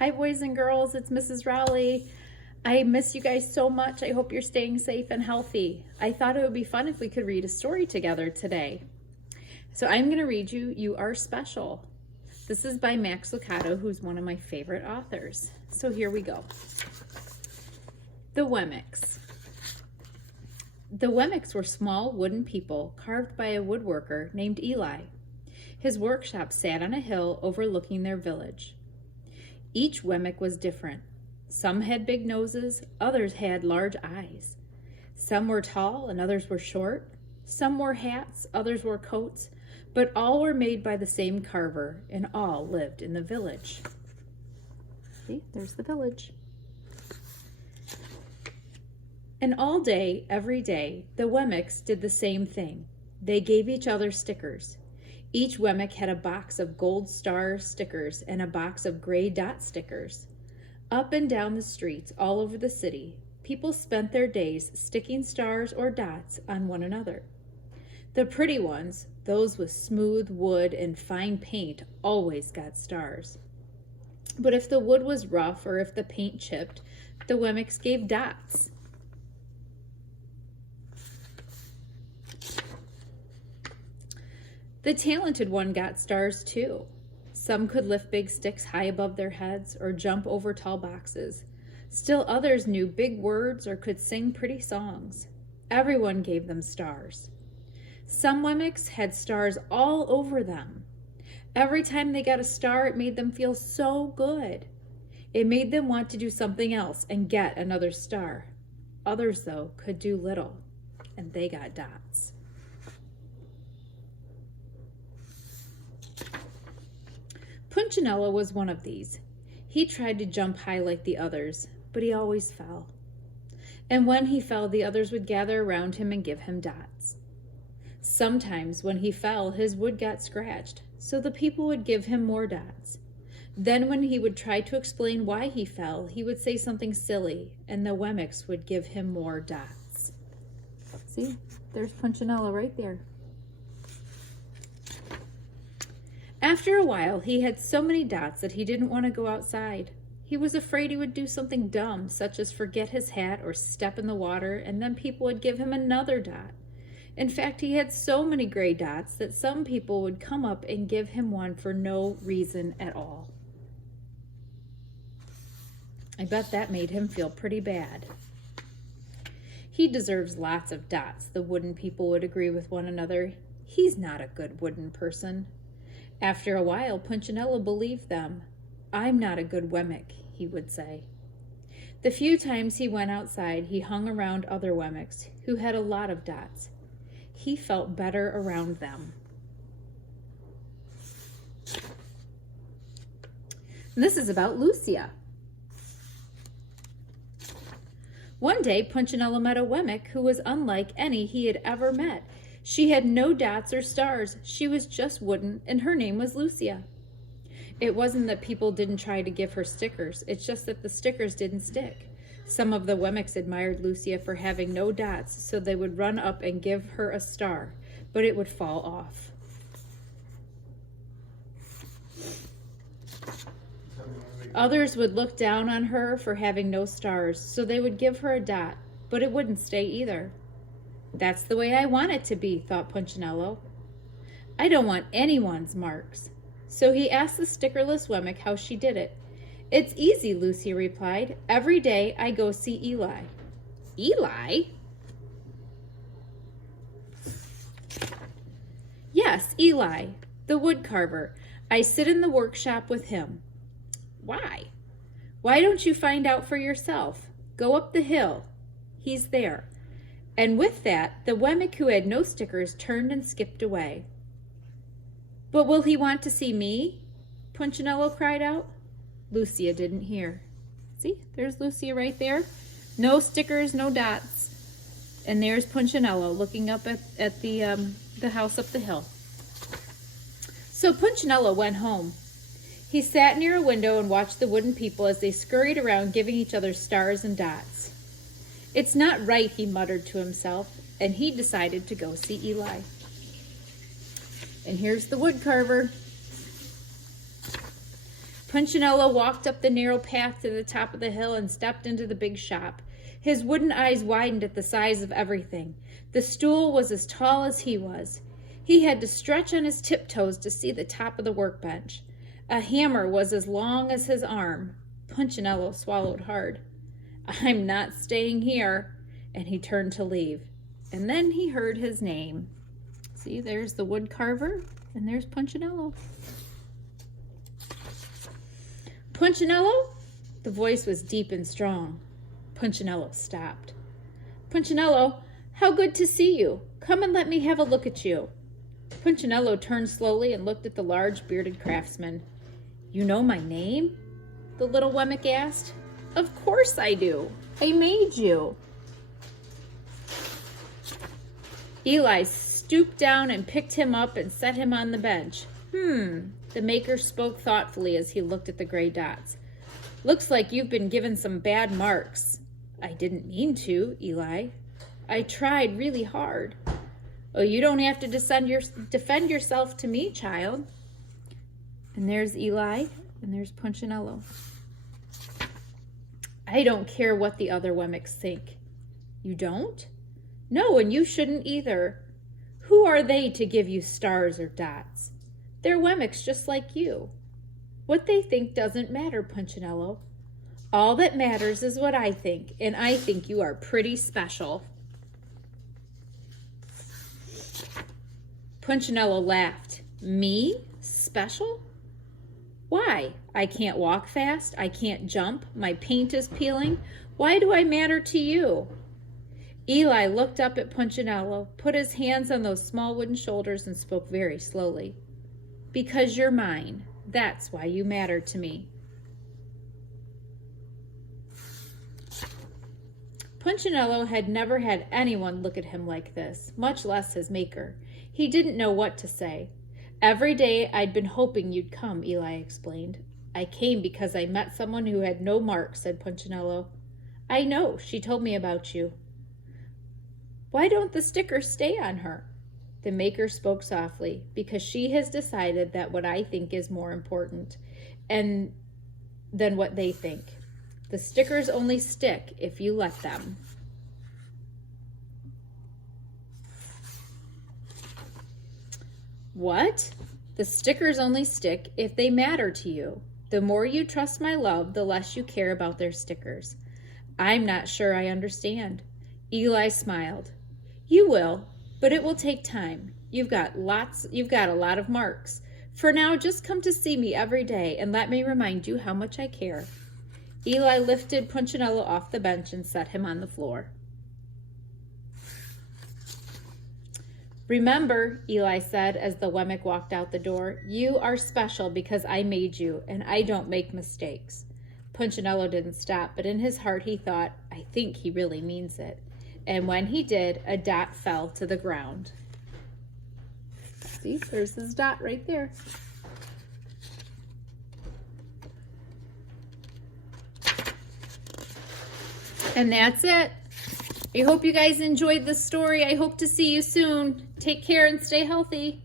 Hi, boys and girls. It's Mrs. Rowley. I miss you guys so much. I hope you're staying safe and healthy. I thought it would be fun if we could read a story together today. So I'm going to read you You Are Special. This is by Max Lucado, who's one of my favorite authors. So here we go. The Wemmicks. The Wemmicks were small wooden people carved by a woodworker named Eli. His workshop sat on a hill overlooking their village. Each Wemmick was different. Some had big noses, others had large eyes. Some were tall and others were short. Some wore hats, others wore coats, but all were made by the same carver, and all lived in the village. See, there's the village. And all day, every day, the Wemmicks did the same thing. They gave each other stickers. Each Wemmick had a box of gold star stickers and a box of gray dot stickers. Up and down the streets all over the city, people spent their days sticking stars or dots on one another. The pretty ones, those with smooth wood and fine paint, always got stars. But if the wood was rough or if the paint chipped, the Wemmicks gave dots. The talented one got stars too. Some could lift big sticks high above their heads or jump over tall boxes. Still others knew big words or could sing pretty songs. Everyone gave them stars. Some Wemmicks had stars all over them. Every time they got a star, it made them feel so good. It made them want to do something else and get another star. Others, though, could do little, and they got dots. Punchinello was one of these. He tried to jump high like the others, but he always fell. And when he fell, the others would gather around him and give him dots. Sometimes when he fell, his wood got scratched, so the people would give him more dots. Then when he would try to explain why he fell, he would say something silly, and the Wemmicks would give him more dots. See, there's Punchinello right there. After a while, he had so many dots that he didn't want to go outside. He was afraid he would do something dumb, such as forget his hat or step in the water, and then people would give him another dot. In fact, he had so many gray dots that some people would come up and give him one for no reason at all. I bet that made him feel pretty bad. He deserves lots of dots, the wooden people would agree with one another. He's not a good wooden person. After a while, Punchinello believed them. I'm not a good Wemmick, he would say. The few times he went outside, he hung around other Wemmicks who had a lot of dots. He felt better around them. And this is about Lucia. One day, Punchinello met a Wemmick who was unlike any he had ever met. She had no dots or stars. She was just wooden, and her name was Lucia. It wasn't that people didn't try to give her stickers. It's just that the stickers didn't stick. Some of the Wemmicks admired Lucia for having no dots, so they would run up and give her a star, but it would fall off. Others would look down on her for having no stars, so they would give her a dot, but it wouldn't stay either. That's the way I want it to be, thought Punchinello. I don't want anyone's marks. So he asked the stickerless Wemmick how she did it. It's easy, Lucia replied. Every day I go see Eli. Eli? Yes, Eli, the wood carver. I sit in the workshop with him. Why? Why don't you find out for yourself? Go up the hill. He's there. And with that, the Wemmick who had no stickers turned and skipped away. But will he want to see me? Punchinello cried out. Lucia didn't hear. See, there's Lucia right there. No stickers, no dots. And there's Punchinello looking up at the house up the hill. So Punchinello went home. He sat near a window and watched the wooden people as they scurried around giving each other stars and dots. It's not right, he muttered to himself, and he decided to go see Eli. And here's the wood carver. Punchinello walked up the narrow path to the top of the hill and stepped into the big shop. His wooden eyes widened at the size of everything. The stool was as tall as he was. He had to stretch on his tiptoes to see the top of the workbench. A hammer was as long as his arm. Punchinello swallowed hard. "I'm not staying here," and he turned to leave. And then he heard his name. See, there's the wood carver, and there's Punchinello. "Punchinello?" The voice was deep and strong. Punchinello stopped. "Punchinello, how good to see you. Come and let me have a look at you." Punchinello turned slowly and looked at the large bearded craftsman. "You know my name?" the little Wemmick asked. "Of course I do. I made you." Eli stooped down and picked him up and set him on the bench. The maker spoke thoughtfully as he looked at the gray dots. "Looks like you've been given some bad marks." "I didn't mean to, Eli. I tried really hard." "Oh, you don't have to defend yourself to me, child." And there's Eli, and there's Punchinello. "I don't care what the other Wemmicks think." "You don't?" "No, and you shouldn't either. Who are they to give you stars or dots? They're Wemmicks just like you. What they think doesn't matter, Punchinello. All that matters is what I think, and I think you are pretty special." Punchinello laughed. "Me? Special? Why? I can't walk fast. I can't jump. My paint is peeling. Why do I matter to you?" Eli looked up at Punchinello, put his hands on those small wooden shoulders, and spoke very slowly. "Because you're mine. That's why you matter to me." Punchinello had never had anyone look at him like this, much less his maker. He didn't know what to say. "Every day I'd been hoping you'd come," Eli explained. "I came because I met someone who had no marks," said Punchinello. "I know. She told me about you." "Why don't the stickers stay on her?" The maker spoke softly. "Because she has decided that what I think is more important than what they think. The stickers only stick if you let them." "What?" "The stickers only stick if they matter to you. The more you trust my love, the less you care about their stickers." "I'm not sure I understand." Eli smiled. "You will, but it will take time. You've got a lot of marks. For now, just come to see me every day and let me remind you how much I care." Eli lifted Punchinello off the bench and set him on the floor. "Remember," Eli said as the Wemmick walked out the door, "you are special because I made you, and I don't make mistakes." Punchinello didn't stop, but in his heart he thought, "I think he really means it." And when he did, a dot fell to the ground. See, there's his dot right there. And that's it. I hope you guys enjoyed this story. I hope to see you soon. Take care and stay healthy.